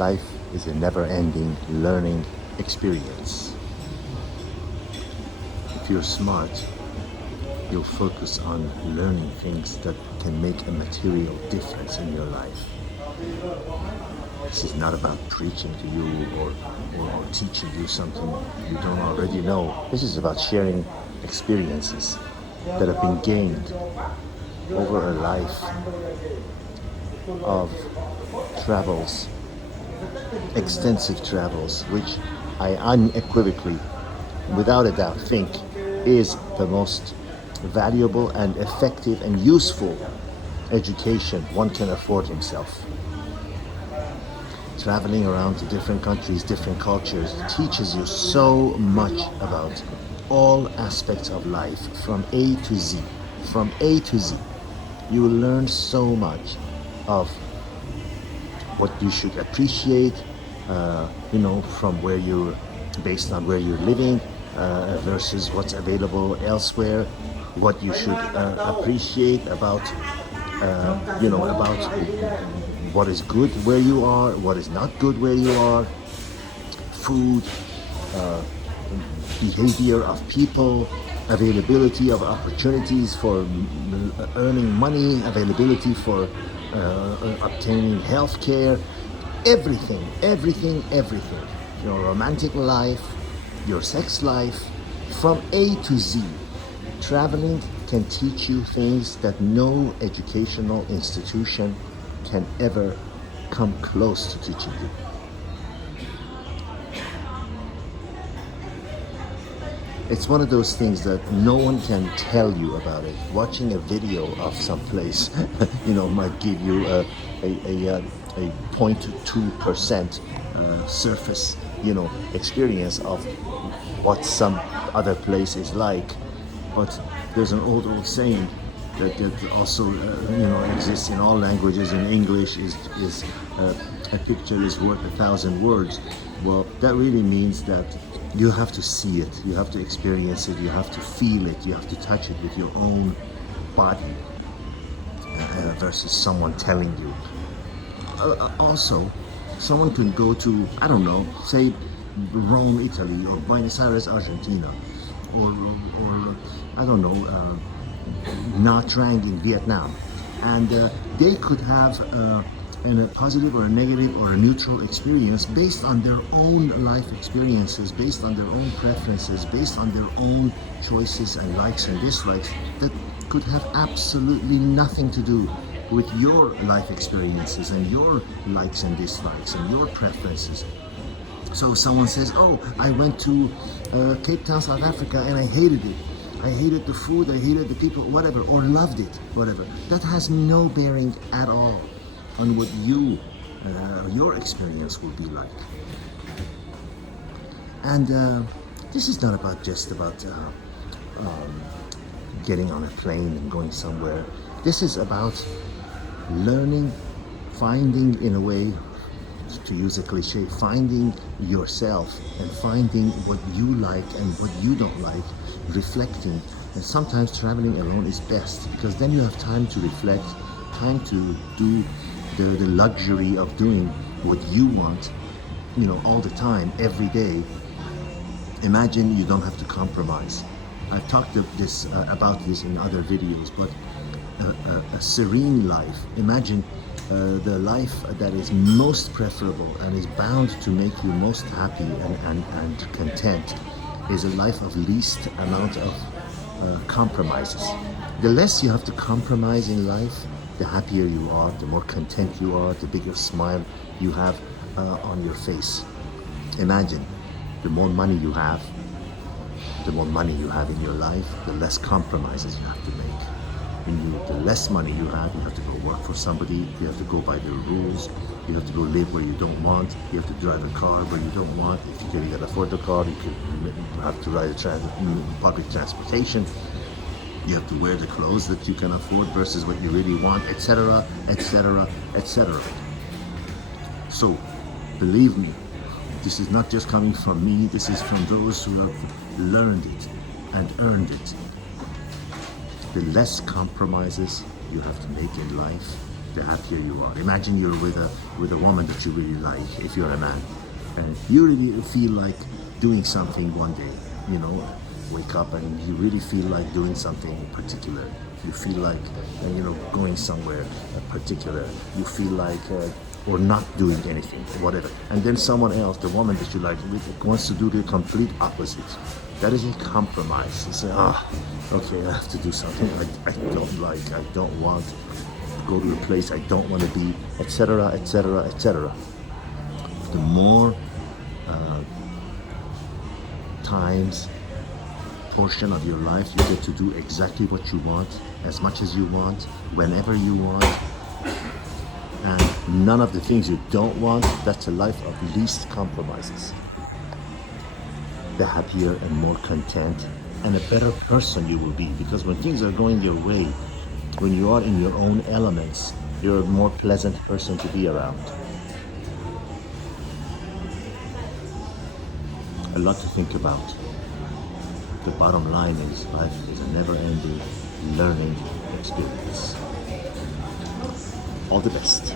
Life is a never-ending learning experience. If you're smart, you'll focus on learning things that can make a material difference in your life. This is not about preaching to you or teaching you something you don't already know. This is about sharing experiences that have been gained over a life of travels, extensive travels, which I unequivocally, without a doubt, think is the most valuable and effective and useful education one can afford himself. Traveling around to different countries, different cultures, teaches you so much about all aspects of life from A to Z. From A to Z. You will learn so much of what you should appreciate, from where you're, based on where you're living, versus what's available elsewhere, what you should appreciate about what is good where you are, what is not good where you are, food, behavior of people, availability of opportunities for earning money, availability for obtaining health care, everything. Your romantic life, your sex life, from A to Z. Traveling can teach you things that no educational institution can ever come close to teaching you. It's one of those things that no one can tell you about it. Watching a video of some place, might give you a 0.2% surface, experience of what some other place is like. But there's an old saying that also exists in all languages. In English is a picture is worth 1,000 words. Well, that really means that you have to see it, you have to experience it, you have to feel it, you have to touch it with your own body, versus someone telling you. Also, someone can go to, I don't know, say Rome, Italy, or Buenos Aires, Argentina, or I don't know, Nha Trang in Vietnam, and they could have a positive or a negative or a neutral experience based on their own life experiences, based on their own preferences, based on their own choices and likes and dislikes that could have absolutely nothing to do with your life experiences and your likes and dislikes and your preferences. So someone says, oh, I went to Cape Town, South Africa, and I hated it. I hated the food, I hated the people, whatever, or loved it, whatever. That has no bearing at all on what your experience will be like. And this is not about just about getting on a plane and going somewhere. This is about learning, finding, in a way, to use a cliche, finding yourself and finding what you like and what you don't like, reflecting. And sometimes traveling alone is best, because then you have time to reflect, time to do the luxury of doing what you want, all the time, every day. Imagine you don't have to compromise. I've talked about this in other videos, but a serene life. Imagine the life that is most preferable and is bound to make you most happy and content is a life of least amount of compromises. The less you have to compromise in life, the happier you are, the more content you are, the bigger smile you have on your face. Imagine, the more money you have in your life, the less compromises you have to make. The less money you have to go work for somebody, you have to go by their rules, you have to go live where you don't want, you have to drive a car where you don't want. If you can afford the car, you have to ride public transportation. You have to wear the clothes that you can afford versus what you really want, etc., etc., etc. So, believe me, this is not just coming from me, this is from those who have learned it and earned it. The less compromises you have to make in life, the happier you are. Imagine you're with a woman that you really like, if you're a man, and you really feel like doing something one day. You know, wake up and you really feel like doing something particular. You feel like going somewhere particular. You feel like or not doing anything, whatever. And then someone else, the woman that you like, wants to do the complete opposite. That is a compromise. You say, okay, I have to do something I don't like. I don't want to go to a place I don't want to be, etc., etc., etc. The more times, portion of your life you get to do exactly what you want, as much as you want, whenever you want, and none of the things you don't want, that's a life of least compromises. The happier and more content and a better person you will be, because when things are going your way, when you are in your own elements, you're a more pleasant person to be around. A lot to think about. The bottom line is life is a never-ending learning experience. All the best.